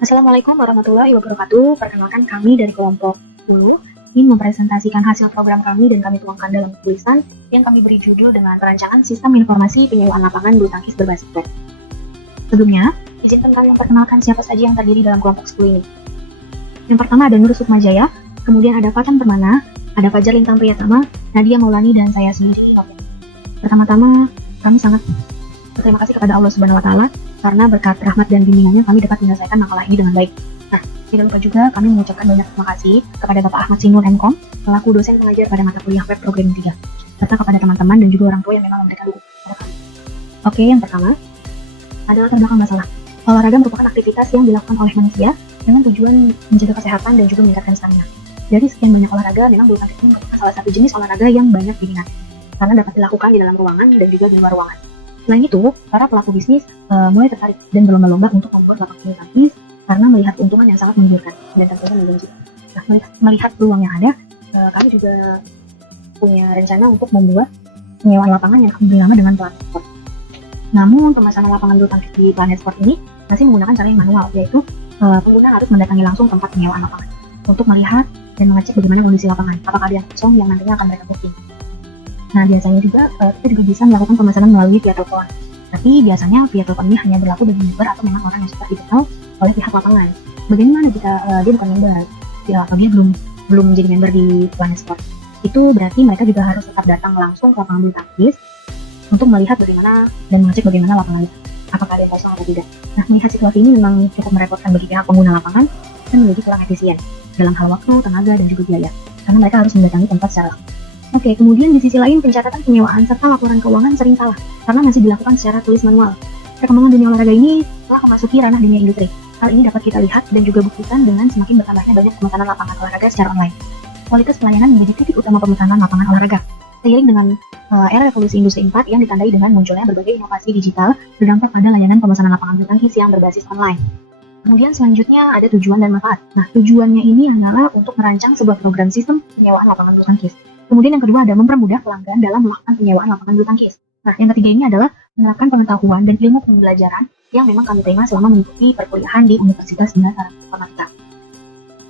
Assalamualaikum warahmatullahi wabarakatuh. Perkenalkan kami dari kelompok 10 ingin mempresentasikan hasil program kami dan kami tuangkan dalam tulisan yang kami beri judul dengan perancangan sistem informasi penyewaan lapangan bulu tangkis berbasis web. Sebelumnya, izinkan kami memperkenalkan siapa saja yang terdiri dalam kelompok 10 ini. Yang pertama ada Nur Sukmajaya, kemudian ada Fatan Permana, ada Fajar Lintang Priyatama, Nadia Maulani, dan saya sendiri. Pertama-tama, kami sangat berterima kasih kepada Allah Subhanahu wa Ta'ala karena berkat rahmat dan bimbingannya kami dapat menyelesaikan makalah ini dengan baik. Nah, tidak lupa juga kami mengucapkan banyak terima kasih kepada Bapak Ahmad Sinur MKOM selaku dosen pengajar pada mata kuliah web programming 3, serta kepada teman-teman dan juga orang tua yang memang memberikan dukungan kepada kami. Oke, yang pertama adalah terbelakang masalah. Olahraga merupakan aktivitas yang dilakukan oleh manusia dengan tujuan menjaga kesehatan dan juga meningkatkan stamina. Dari sekian banyak olahraga, memang bulu tangkis ini merupakan salah satu jenis olahraga yang banyak diminati karena dapat dilakukan di dalam ruangan dan juga di luar ruangan. Selain itu, para pelaku bisnis mulai tertarik dan berlomba-lomba untuk membuat lapangan bulu tangkis karena melihat keuntungan yang sangat menggiurkan dan tentunya menjanjikan. Nah, melihat peluang yang ada, kami juga punya rencana untuk membuat penyewaan lapangan yang lebih lama dengan Planet Sport. Namun, pemasangan lapangan bulu tangkis di Planet Sport ini masih menggunakan cara yang manual, yaitu pengguna harus mendatangi langsung tempat penyewaan lapangan untuk melihat dan mengecek bagaimana kondisi lapangan, apakah ada yang kosong yang nantinya akan mereka booking. Nah, biasanya juga kita juga bisa melakukan pemesanan melalui via telepon. Tapi biasanya via telepon ini hanya berlaku bagi member atau memang orang yang sudah dikenal oleh pihak lapangan. Bagaimana jika dia bukan member, atau dia belum menjadi member di Planet Sport? Itu berarti mereka juga harus tetap datang langsung ke lapangan bulu tangkis untuk melihat bagaimana dan mengecek bagaimana lapangan, apakah ada yang kosong atau tidak. Nah, melihat situasi ini memang cukup merepotkan bagi pihak pengguna lapangan dan menjadi kurang efisien dalam hal waktu, tenaga, dan juga biaya, karena mereka harus mendatangi tempat secara langsung. Oke, kemudian di sisi lain pencatatan penyewaan serta laporan keuangan sering salah karena masih dilakukan secara tulis manual. Perkembangan dunia olahraga ini telah memasuki ranah dunia industri. Hal ini dapat kita lihat dan juga buktikan dengan semakin bertambahnya banyak pemesanan lapangan olahraga secara online. Kualitas pelayanan menjadi titik utama pemesanan lapangan olahraga. Seiring dengan era revolusi industri 4 yang ditandai dengan munculnya berbagai inovasi digital berdampak pada layanan pemesanan lapangan bulu tangkis yang berbasis online. Kemudian selanjutnya ada tujuan dan manfaat. Nah, tujuannya ini adalah untuk merancang sebuah program sistem penyewaan lapangan bulu tangkis. Kemudian yang kedua ada mempermudah pelanggan dalam melakukan penyewaan lapangan bulu tangkis. Nah, yang ketiga ini adalah menerapkan pengetahuan dan ilmu pembelajaran yang memang kami terima selama mengikuti perkuliahan di Universitas Bina Sarjana.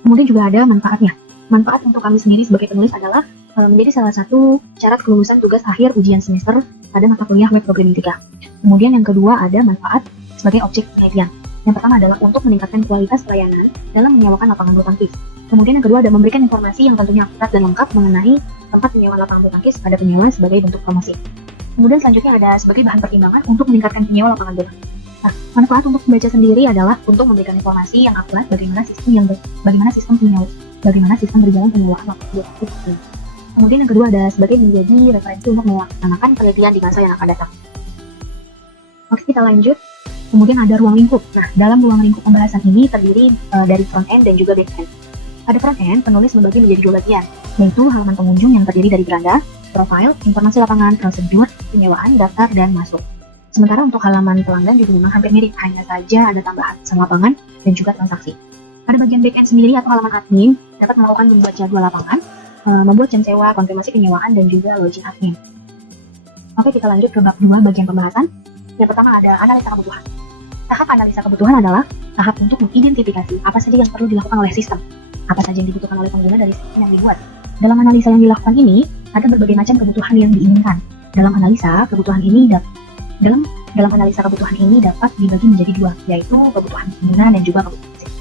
Kemudian juga ada manfaatnya. Manfaat untuk kami sendiri sebagai penulis adalah menjadi salah satu syarat kelulusan tugas akhir ujian semester pada mata kuliah web programming 3. Kemudian yang kedua ada manfaat sebagai objek penelitian. Yang pertama adalah untuk meningkatkan kualitas pelayanan dalam menyewakan lapangan bulu tangkis. Kemudian yang kedua ada memberikan informasi yang tentunya akurat dan lengkap mengenai tempat penyewaan lapangan bulu tangkis pada penyewa sebagai bentuk promosi. Kemudian selanjutnya ada sebagai bahan pertimbangan untuk meningkatkan penyewa lapangan bulu tangkis. Nah, manfaat untuk membaca sendiri adalah untuk memberikan informasi yang akurat bagaimana sistem berjalan penyewaan lapangan bulu tangkis. Kemudian yang kedua ada sebagai menjadi referensi untuk melaksanakan penelitian di masa yang akan datang. Oke, kita lanjut. Kemudian ada ruang lingkup. Nah, dalam ruang lingkup pembahasan ini terdiri dari front end dan juga back end. Pada front end, penulis membagi menjadi dua bagian, yaitu halaman pengunjung yang terdiri dari beranda, profil, informasi lapangan, prosedur, penyewaan, daftar, dan masuk. Sementara untuk halaman pelanggan juga memang hampir mirip, hanya saja ada tambahan pesan lapangan dan juga transaksi. Pada bagian back end sendiri atau halaman admin, dapat melakukan membuat jadwal lapangan, membuat jam sewa, konfirmasi penyewaan, dan juga login admin. Oke, kita lanjut ke bab 2 bagian pembahasan. Yang pertama ada analisa kebutuhan. Tahap analisa kebutuhan adalah tahap untuk mengidentifikasi apa saja yang perlu dilakukan oleh sistem, apa saja yang dibutuhkan oleh pengguna dari sistem yang dibuat. Dalam analisa yang dilakukan ini, ada berbagai macam kebutuhan yang diinginkan. Dalam analisa kebutuhan ini dapat dibagi menjadi dua, yaitu kebutuhan pengguna dan juga kebutuhan sistem.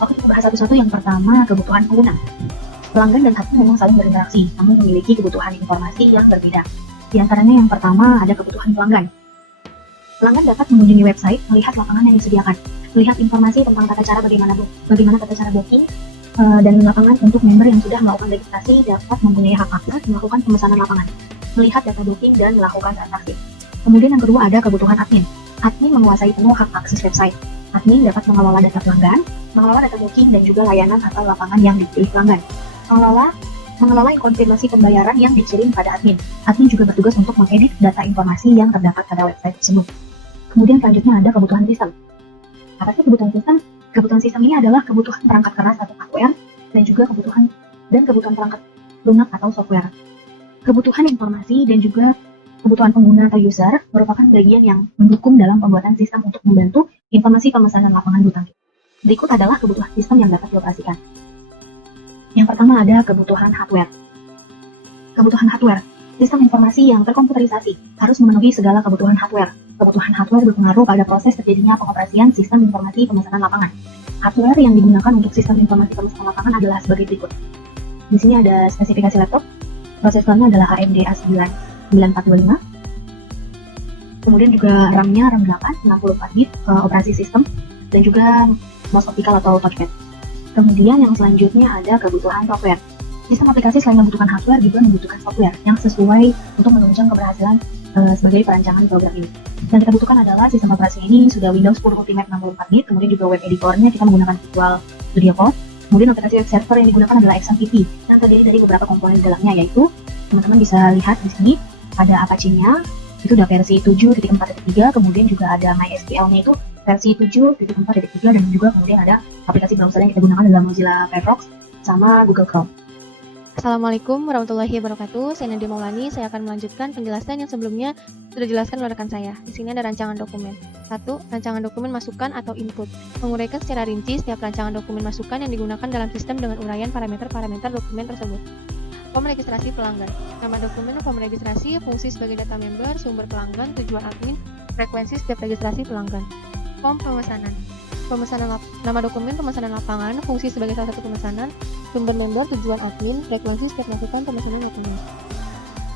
Oke, kita bahas satu-satu. Yang pertama, kebutuhan pengguna. Pelanggan dan admin memang saling berinteraksi, namun memiliki kebutuhan informasi yang berbeda. Di antaranya yang pertama ada kebutuhan pelanggan. Pelanggan dapat mengunjungi website, melihat lapangan yang disediakan, melihat informasi tentang tata cara bagaimana tata cara booking, dan lapangan untuk member yang sudah melakukan registrasi dapat mempunyai hak akses melakukan pemesanan lapangan, melihat data booking dan melakukan transaksi. Kemudian yang kedua ada kebutuhan admin. Admin menguasai penuh hak akses website. Admin dapat mengelola data pelanggan, mengelola data booking dan juga layanan atau lapangan yang dipilih pelanggan. Mengelola konfirmasi pembayaran yang dikirim pada admin. Admin juga bertugas untuk mengedit data informasi yang terdapat pada website tersebut. Kemudian selanjutnya ada kebutuhan sistem. Apa sih kebutuhan sistem? Kebutuhan sistem ini adalah kebutuhan perangkat keras atau hardware dan juga kebutuhan perangkat lunak atau software. Kebutuhan informasi dan juga kebutuhan pengguna atau user merupakan bagian yang mendukung dalam pembuatan sistem untuk membantu informasi pemesanan lapangan bulu tangkis. Berikut adalah kebutuhan sistem yang dapat dioperasikan. Yang pertama ada kebutuhan hardware. Kebutuhan hardware. Sistem informasi yang terkomputerisasi harus memenuhi segala kebutuhan hardware. Kebutuhan hardware berpengaruh pada proses terjadinya pengoperasian sistem informasi pemesanan lapangan. Hardware yang digunakan untuk sistem informasi pemesanan lapangan adalah sebagai berikut. Di sini ada spesifikasi laptop. Prosesornya adalah AMD A9 9425. Kemudian juga RAM-nya RAM 8 64 bit operasi sistem dan juga mouse optical atau touchpad. Kemudian yang selanjutnya ada kebutuhan software. Sistem aplikasi selain membutuhkan hardware juga membutuhkan software yang sesuai untuk menunjang keberhasilan sebagai perancangan program ini. Yang kita butuhkan adalah sistem operasi ini sudah Windows 10 Ultimate 64 bit, kemudian juga web editornya kita menggunakan Visual Studio Code. Kemudian aplikasi web server yang digunakan adalah XMPP yang terdiri dari beberapa komponen di dalamnya, yaitu teman-teman bisa lihat di sini ada Apache-nya, itu udah versi 7.4.3, kemudian juga ada MySQL-nya itu versi 7.4.3, dan juga kemudian ada aplikasi browser yang kita gunakan adalah Mozilla Firefox sama Google Chrome. Assalamualaikum warahmatullahi wabarakatuh. Saya Nadia Maulani. Saya akan melanjutkan penjelasan yang sebelumnya sudah dijelaskan oleh rekan saya. Di sini ada rancangan dokumen. 1. Rancangan dokumen masukan atau input. Menguraikan secara rinci setiap rancangan dokumen masukan yang digunakan dalam sistem dengan uraian parameter-parameter dokumen tersebut. Form registrasi pelanggan. Nama dokumen form registrasi, fungsi sebagai data member, sumber pelanggan, tujuan admin, frekuensi setiap registrasi pelanggan. Form pemesanan. Nama dokumen pemesanan lapangan, fungsi sebagai salah satu pemesanan, sumber member, tujuan admin, frekuensi setiap melakukan pemesanan dokumen.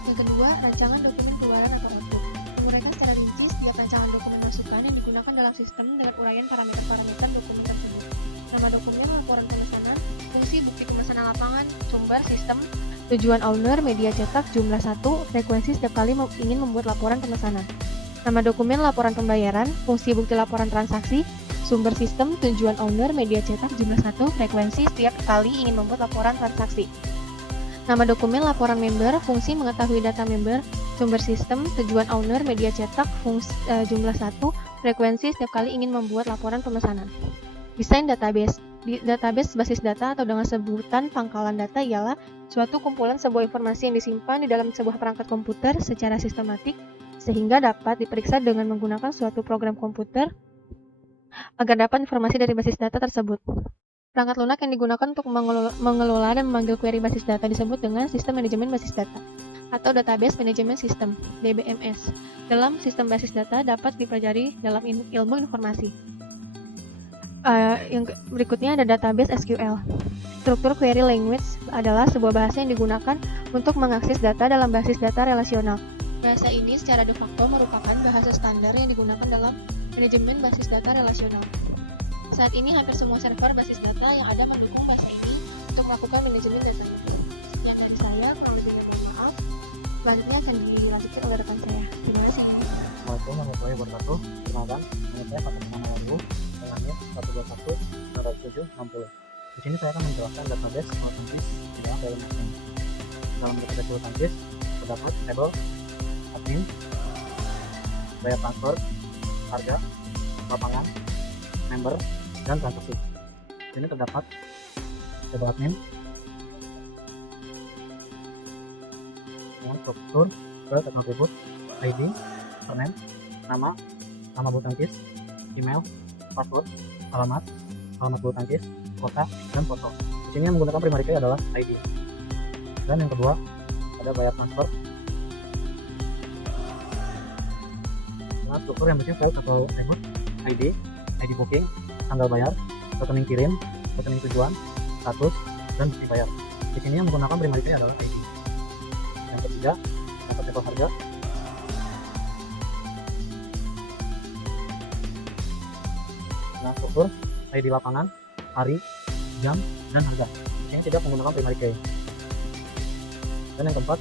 Yang kedua, rancangan dokumen keluaran atau output. Menguraikan secara rinci setiap rancangan dokumen masukan yang digunakan dalam sistem dengan uraian parameter-parameter dokumen tersebut. Nama dokumen laporan pemesanan, fungsi bukti pemesanan lapangan, sumber sistem, tujuan owner, media cetak, jumlah 1, frekuensi setiap kali ingin membuat laporan pemesanan. Nama dokumen laporan pembayaran, fungsi bukti laporan transaksi, sumber sistem, tujuan owner, media cetak, jumlah 1, frekuensi setiap kali ingin membuat laporan transaksi. Nama dokumen laporan member, fungsi mengetahui data member, sumber sistem, tujuan owner, media cetak, jumlah 1, frekuensi setiap kali ingin membuat laporan pemesanan. Desain database. Database basis data atau dengan sebutan pangkalan data ialah suatu kumpulan sebuah informasi yang disimpan di dalam sebuah perangkat komputer secara sistematik sehingga dapat diperiksa dengan menggunakan suatu program komputer agar dapat informasi dari basis data tersebut. Perangkat lunak yang digunakan untuk mengelola dan memanggil query basis data disebut dengan sistem manajemen basis data atau database management system (DBMS). Dalam sistem basis data dapat dipelajari dalam ilmu informasi. Yang berikutnya ada database SQL. Struktur query language adalah sebuah bahasa yang digunakan untuk mengakses data dalam basis data relasional. Bahasa ini secara de facto merupakan bahasa standar yang digunakan dalam manajemen basis data relasional. Saat ini hampir semua server basis data yang ada mendukung bahasa ini untuk melakukan manajemen datanya. Sekian dari saya, kurang lebihnya mohon maaf. Selanjutnya akan dilanjutkan oleh rekan saya. Terima kasih. Assalamualaikum warahmatullahi wabarakatuh. Perkenalkan, nama saya Fatur Muhammad Aliu, dengan NIM 121-907-60. Di sini saya akan menjelaskan database bulu tangkis di dalam database ini. Dalam database bulu tangkis terdapat table, admin, bayar transfer, harga, lapangan, member, dan transaksi. Di sini terdapat table admin dengan struktur berat atribut, ID, username, nama bulu tangkis, email, password, alamat bulu tangkis, kota, dan foto. Di sini yang menggunakan primary key adalah ID. Dan yang kedua ada bayar transfer. Nah, struktur yang biasanya file atau remote, ID booking, tanggal bayar, rekening kirim, rekening tujuan, status, dan bukti bayar. Di sini yang menggunakan primary key adalah ID. Yang ketiga ada table harga. Nah, struktur ID lapangan, hari, jam, dan harga. Di sini tidak menggunakan primary key. Dan yang keempat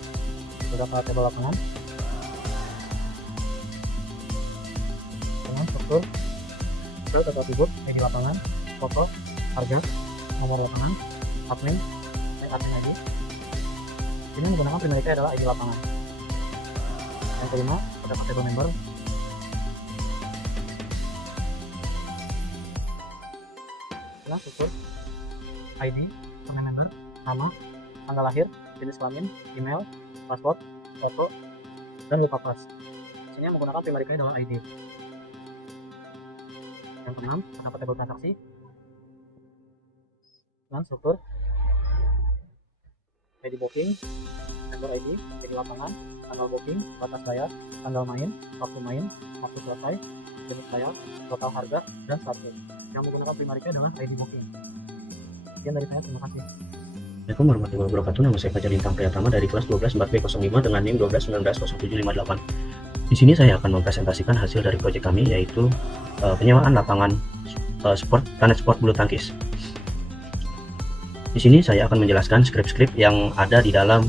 beberapa table lapangan dengan struktur data atribut, ID lapangan, foto, harga, nomor lapangan, admin, dan admin ID. Ini menggunakan primary key adalah ID lapangan. Yang kelima terdapat table member. Nah, struktur ID, member, nama, tanggal lahir, jenis kelamin, email, password, foto, dan lupa pas. Sini yang menggunakan primary key adalah ID. Yang keenam terdapat table transaksi. dengan struktur ID booking, member ID, ID lapangan, tanggal booking, batas bayar, tanggal main, waktu selesai, jenis bayar, total harga, dan status. Yang menggunakan primary key adalah ID booking. Sekian dari saya, terima kasih. Assalamualaikum warahmatullahi wabarakatuh. Nama saya Fajar Lintang Priyatama dari kelas 12 4B05 dengan NIM 12190758. Di sini saya akan mempresentasikan hasil dari proyek kami, yaitu penyewaan lapangan Planet Sport bulu tangkis. Di sini saya akan menjelaskan skrip-skrip yang ada di dalam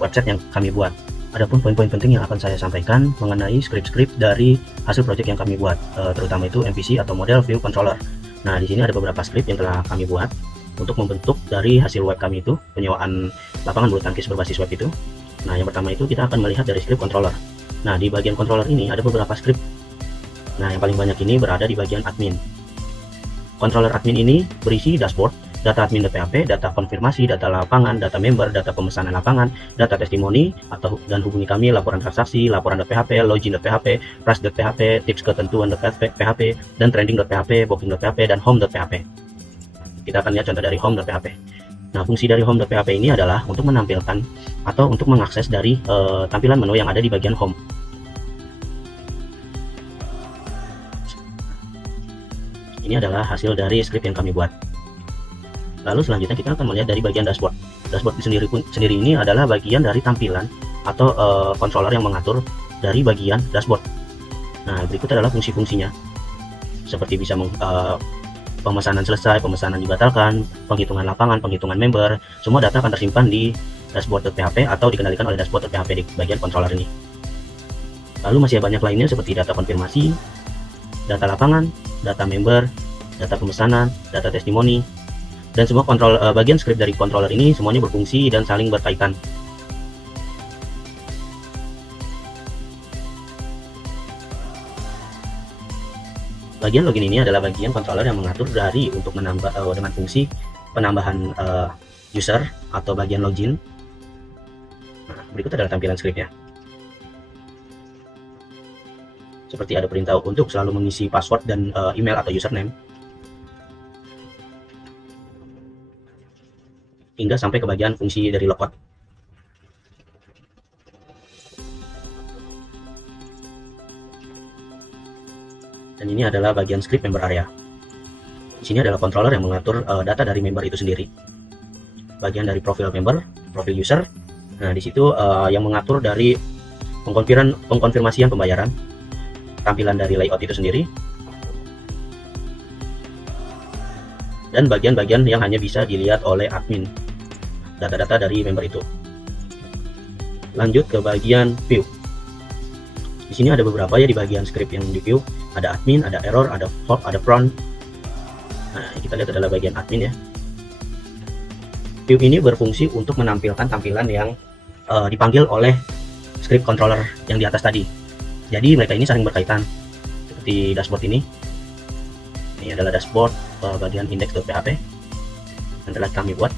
website yang kami buat. Adapun poin-poin penting yang akan saya sampaikan mengenai skrip-skrip dari hasil proyek yang kami buat, terutama itu MVC atau Model View Controller. Nah, di sini ada beberapa skrip yang telah kami buat untuk membentuk dari hasil web kami itu, penyewaan lapangan bulu tangkis berbasis web itu. Nah, yang pertama itu kita akan melihat dari skrip controller. Nah, di bagian controller ini ada beberapa skrip. Nah, yang paling banyak ini berada di bagian admin. Controller admin ini berisi dashboard, data admin.php, data konfirmasi, data lapangan, data member, data pemesanan lapangan, data testimoni, dan hubungi kami, laporan transaksi, laporan.php, login.php, price.php, tips ketentuan.php, dan trending.php, booking.php, dan home.php. Kita akan lihat contoh dari home.php. Nah, fungsi dari home.php ini adalah untuk menampilkan atau untuk mengakses dari tampilan menu yang ada di bagian home. Ini adalah hasil dari skrip yang kami buat. Lalu selanjutnya kita akan melihat dari bagian dashboard. Dashboard sendiri ini adalah bagian dari tampilan atau controller yang mengatur dari bagian dashboard. Nah, berikut adalah fungsi-fungsinya. Seperti bisa pemesanan selesai, pemesanan dibatalkan, penghitungan lapangan, penghitungan member, semua data akan tersimpan di dashboard.php atau dikendalikan oleh dashboard.php di bagian controller ini. Lalu masih banyak lainnya seperti data konfirmasi, data lapangan, data member, data pemesanan, data testimoni, dan semua bagian script dari controller ini semuanya berfungsi dan saling berkaitan. Bagian login ini adalah bagian controller yang mengatur dari untuk menambah dengan fungsi penambahan user atau bagian login. Nah, berikut adalah tampilan scriptnya. Seperti ada perintah untuk selalu mengisi password dan email atau username, hingga sampai ke bagian fungsi dari logout. Dan ini adalah bagian script member area. Di sini adalah controller yang mengatur data dari member itu sendiri. Bagian dari profil member, profil user. Nah, di situ yang mengatur dari pengkonfirmasian pembayaran, tampilan dari layout itu sendiri, dan bagian-bagian yang hanya bisa dilihat oleh admin, data-data dari member itu. Lanjut ke bagian view. Di sini ada beberapa ya di bagian script yang di view. Ada admin, ada error, ada fork, ada front. Nah, kita lihat adalah bagian admin ya. View ini berfungsi untuk menampilkan tampilan yang dipanggil oleh script controller yang di atas tadi. Jadi mereka ini saling berkaitan. Seperti dashboard ini. Ini adalah dashboard bagian index.php yang telah kami buat.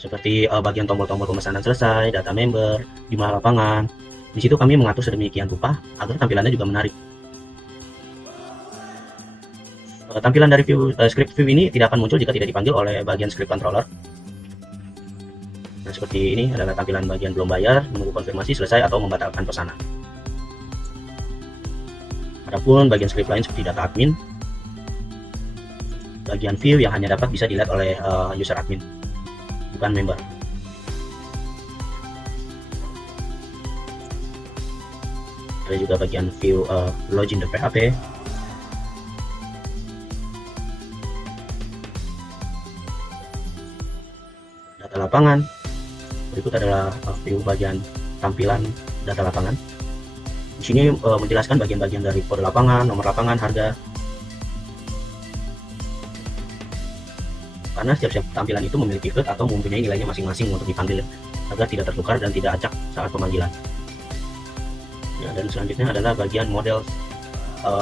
Seperti bagian tombol-tombol pemesanan selesai, data member, jumlah lapangan. Di situ kami mengatur sedemikian rupa agar tampilannya juga menarik. Tampilan dari script view ini tidak akan muncul jika tidak dipanggil oleh bagian script controller. Nah, seperti ini adalah tampilan bagian belum bayar, menunggu konfirmasi selesai atau membatalkan pesanan. Adapun bagian script lain seperti data admin, bagian view yang hanya dapat bisa dilihat oleh user admin, bukan member. Ada juga bagian view login.php, data lapangan. Berikut adalah view bagian tampilan data lapangan. Di sini menjelaskan bagian-bagian dari kode lapangan, nomor lapangan, harga. Karena setiap tampilan itu memiliki field atau mempunyai nilainya masing-masing untuk dipanggil agar tidak tertukar dan tidak acak saat pemanggilan. Ya, dan selanjutnya adalah bagian models,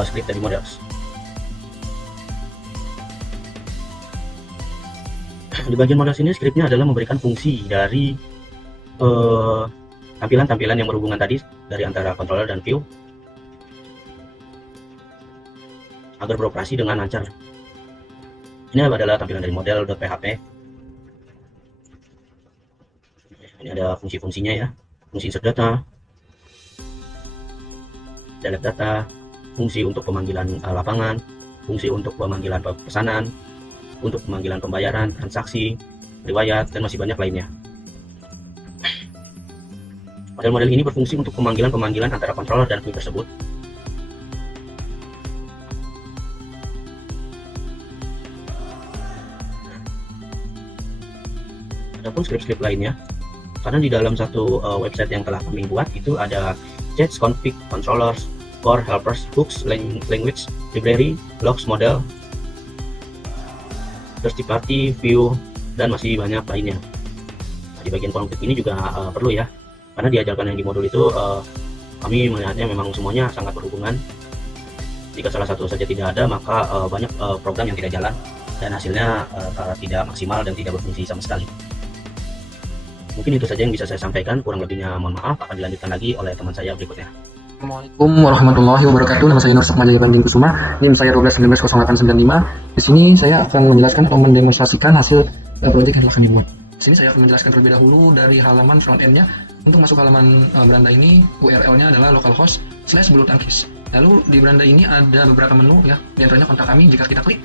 script dari models. Di bagian models ini scriptnya adalah memberikan fungsi dari tampilan-tampilan yang berhubungan tadi dari antara controller dan view agar beroperasi dengan lancar. Ini adalah tampilan dari model.php. Ini ada fungsi-fungsinya ya, fungsi insert data, delete data, fungsi untuk pemanggilan lapangan, fungsi untuk pemanggilan pesanan, untuk pemanggilan pembayaran, transaksi, riwayat, dan masih banyak lainnya. Model-model ini berfungsi untuk pemanggilan-pemanggilan antara controller dan view tersebut. Adapun script-script lainnya, karena di dalam satu website yang telah kami buat itu ada jets, config, controllers, core, helpers, hooks, language, library, logs, model, first party, view, dan masih banyak lainnya. Nah, di bagian config ini juga perlu ya, karena diajarkan yang di modul itu kami melihatnya memang semuanya sangat berhubungan. Jika salah satu saja tidak ada, maka banyak program yang tidak jalan dan hasilnya tidak maksimal dan tidak berfungsi sama sekali. Mungkin itu saja yang bisa saya sampaikan, kurang lebihnya mohon maaf, akan dilanjutkan lagi oleh teman saya berikutnya. Assalamualaikum warahmatullahi wabarakatuh. Nama saya Nur Sakmajaya Banding Kusuma, NIM saya 12190895. Di sini saya akan menjelaskan atau mendemonstrasikan hasil proyek yang telah kami buat. Di sini saya akan menjelaskan terlebih dahulu dari halaman front end-nya. Untuk masuk halaman beranda ini, URL-nya adalah localhost/bulutangkis. Lalu di beranda ini ada beberapa menu ya, di antaranya kontak kami. Jika kita klik,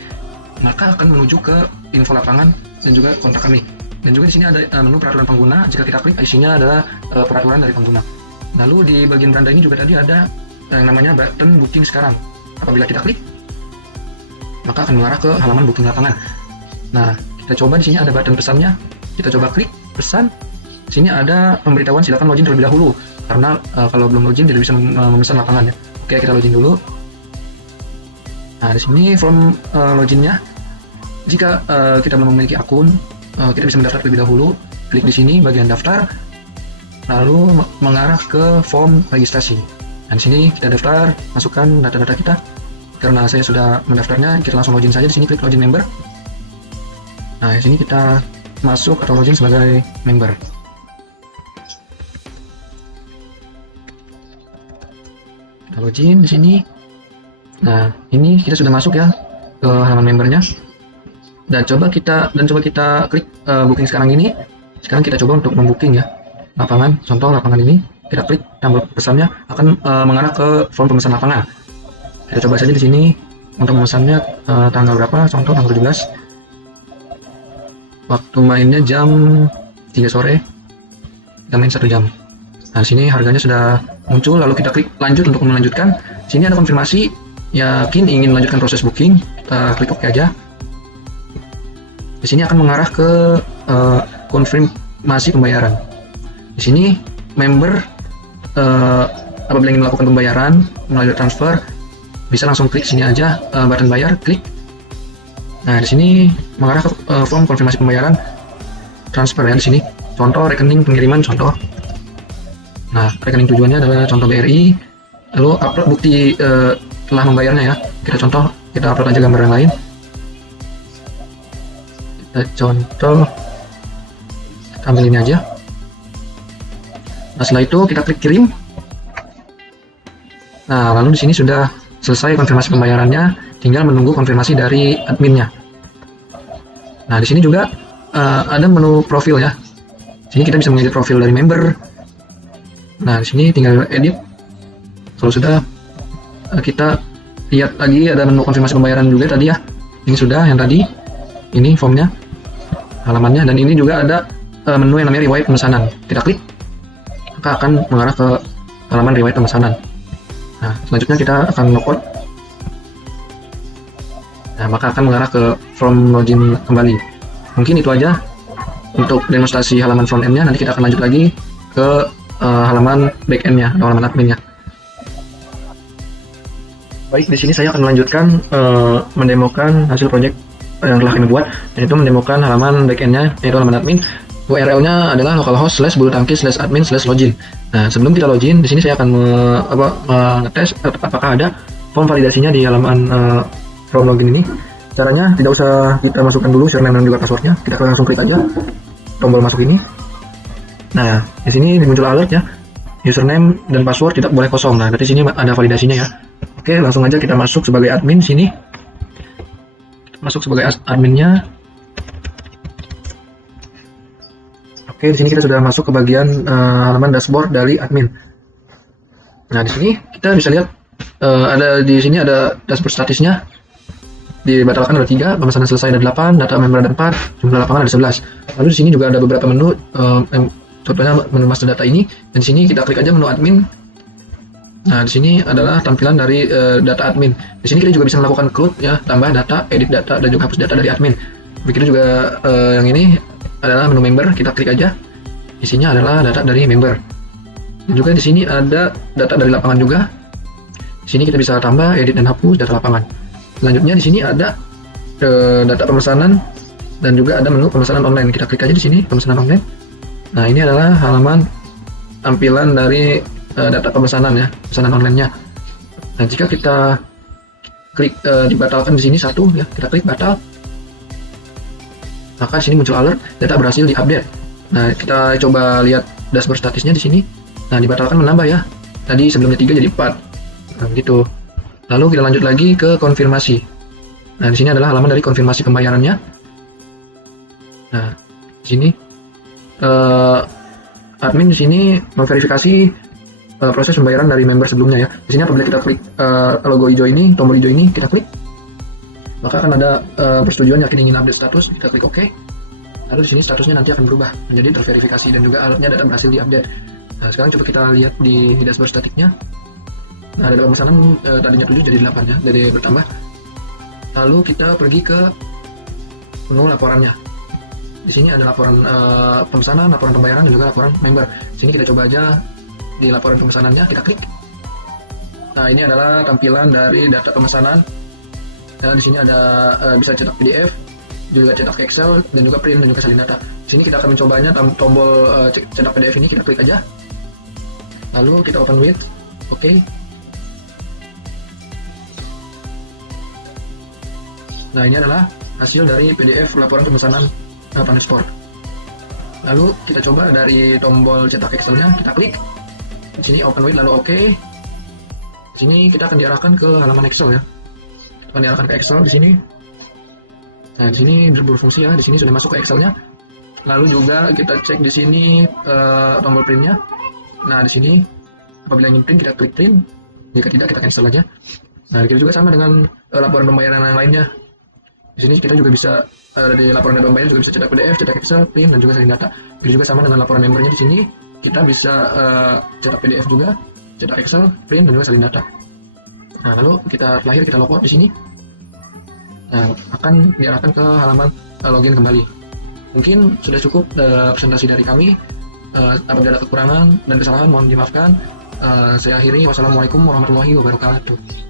maka akan menuju ke info lapangan dan juga kontak kami. Dan juga di sini ada menu peraturan pengguna. Jika kita klik, isinya adalah peraturan dari pengguna. Lalu di bagian beranda ini juga tadi ada yang namanya button booking sekarang. Apabila kita klik, maka akan mengarah ke halaman booking lapangan. Nah, kita coba di sini ada button pesannya. Kita coba klik pesan. Di sini ada pemberitahuan silakan login terlebih dahulu. Karena kalau belum login tidak bisa memesan lapangan ya. Oke, kita login dulu. Nah, di sini form loginnya. Jika kita belum memiliki akun, kita bisa mendaftar terlebih dahulu. Klik di sini bagian daftar, lalu mengarah ke form registrasi. Nah, di sini kita daftar, masukkan data-data kita. Karena saya sudah mendaftarnya, kita langsung login saja. Di sini klik login member. Nah, di sini kita masuk atau login sebagai member. Kita login di sini. Nah, ini kita sudah masuk ya ke halaman membernya. Dan coba kita klik booking sekarang ini. Sekarang kita coba untuk membooking ya lapangan. Contoh lapangan ini, kita klik tombol pesannya akan mengarah ke form pemesan lapangan. Kita coba saja di sini untuk memesannya tanggal berapa? Contoh tanggal 17. Waktu mainnya jam 3 sore. Kita main 1 jam. Nah, sini harganya sudah muncul. Lalu kita klik lanjut untuk melanjutkan. Sini ada konfirmasi. Yakin ingin melanjutkan proses booking. Kita klik OK aja. Di sini akan mengarah ke konfirmasi pembayaran. Di sini member apabila ingin melakukan pembayaran melalui transfer bisa langsung klik sini aja button bayar, klik. Nah, di sini mengarah ke form konfirmasi pembayaran transfer ya. Di sini contoh rekening pengiriman contoh. Nah, rekening tujuannya adalah contoh BRI. Lalu upload bukti telah membayarnya ya. Kita upload aja gambar yang lain. Contoh ambil ini aja. Nah, setelah itu kita klik kirim. Nah, lalu di sini sudah selesai konfirmasi pembayarannya, tinggal menunggu konfirmasi dari adminnya. Nah, di sini juga ada menu profil ya. Sini kita bisa mengedit profil dari member. Nah, di sini tinggal edit. Kalau sudah kita lihat lagi ada menu konfirmasi pembayaran juga tadi ya. Ini sudah yang tadi. Ini formnya, halamannya, dan ini juga ada menu yang namanya riwayat pemesanan. Kita klik, maka akan mengarah ke halaman riwayat pemesanan. Nah, selanjutnya kita akan logout. Nah, maka akan mengarah ke form login kembali. Mungkin itu aja untuk demonstrasi halaman front end-nya. Nanti kita akan lanjut lagi ke halaman back end-nya atau halaman admin-nya. Baik, di sini saya akan melanjutkan mendemokan hasil project yang telah kami buat, yaitu mendemokan halaman backend-nya, yaitu halaman admin. URL-nya adalah localhost/bulutangkis/admin/login. Nah, sebelum kita login, di sini saya akan mengetes apakah ada form validasinya di halaman form login ini. Caranya tidak usah kita masukkan dulu username dan juga passwordnya, kita langsung klik aja tombol masuk ini. Nah, di sini muncul alert ya, username dan password tidak boleh kosong. Nah, berarti sini ada validasinya ya. Oke, langsung aja kita masuk sebagai admin sini. masuk sebagai adminnya. Oke, di sini kita sudah masuk ke bagian halaman dashboard dari admin. Nah, di sini kita bisa lihat ada di sini ada dashboard statusnya. Dibatalkan ada 3, pemesanan selesai ada 8, data member ada 4, jumlah lapangan ada 11. Lalu di sini juga ada beberapa menu, contohnya menu master data ini. Dan di sini kita klik aja menu admin. Nah, di sini adalah tampilan dari data admin. Di sini kita juga bisa melakukan close ya, tambah data, edit data, dan juga hapus data dari admin. Begitu juga yang ini adalah menu member, kita klik aja. Isinya adalah data dari member. Dan juga di sini ada data dari lapangan juga. Di sini kita bisa tambah, edit, dan hapus data lapangan. Selanjutnya di sini ada data pemesanan dan juga ada menu pemesanan online. Kita klik aja di sini pemesanan online. Nah, ini adalah halaman tampilan dari data pemesanan ya, pemesanan online-nya. Nah, jika kita klik dibatalkan di sini satu ya, kita klik batal, maka di sini muncul alert data berhasil diupdate. Nah, kita coba lihat dashboard statusnya di sini. Nah, dibatalkan menambah ya. Tadi sebelumnya 3 jadi 4. Nah, gitu. Lalu kita lanjut lagi ke konfirmasi. Nah, di sini adalah halaman dari konfirmasi pembayarannya. Nah, di sini admin di sini memverifikasi proses pembayaran dari member sebelumnya ya. Di sini apabila kita klik logo hijau ini, tombol hijau ini kita klik, maka akan ada persetujuan yakin ingin update status. Kita klik OK. Lalu di sini statusnya nanti akan berubah menjadi terverifikasi dan juga alertnya data berhasil diupdate. Nah, sekarang coba kita lihat di dashboard statiknya. Nah, data pemesanan tadinya 7 jadi 8 ya, jadi bertambah. Lalu kita pergi ke menu laporannya. Di sini ada laporan pemesanan, laporan pembayaran, dan juga laporan member. Di sini kita coba aja di laporan pemesanannya, kita klik. Nah, ini adalah tampilan dari data pemesanan. Nah, di sini ada bisa cetak PDF, juga cetak Excel, dan juga print, dan juga salin data. Di sini kita akan mencobanya tombol cetak PDF ini kita klik aja. Lalu kita open with, oke. Nah, ini adalah hasil dari PDF laporan pemesanan Pandesport. Lalu kita coba dari tombol cetak Excel-nya, kita klik. Di sini open with lalu oke. Di sini kita akan diarahkan ke halaman Excel ya. Kita akan diarahkan ke Excel di sini. Nah, di sini berfungsi ya. Di sini sudah masuk ke Excel-nya. Lalu juga kita cek di sini tombol print-nya. Nah, di sini apabila ingin print kita klik print. Jika tidak kita cancel aja. Nah, itu juga sama dengan laporan pembayaran yang lainnya. Di sini kita juga bisa di laporan dan pembayaran juga bisa cetak PDF, cetak Excel, print, dan juga salin data. Itu juga sama dengan laporan membernya di sini. Kita bisa cetak PDF juga, cetak Excel, print, dan juga salin data. Nah, lalu kita terakhir kita logout di sini. Nah, akan diarahkan ke halaman login kembali. Mungkin sudah cukup presentasi dari kami. Apabila ada kekurangan dan kesalahan mohon dimaafkan. Saya akhiri. Wassalamualaikum warahmatullahi wabarakatuh.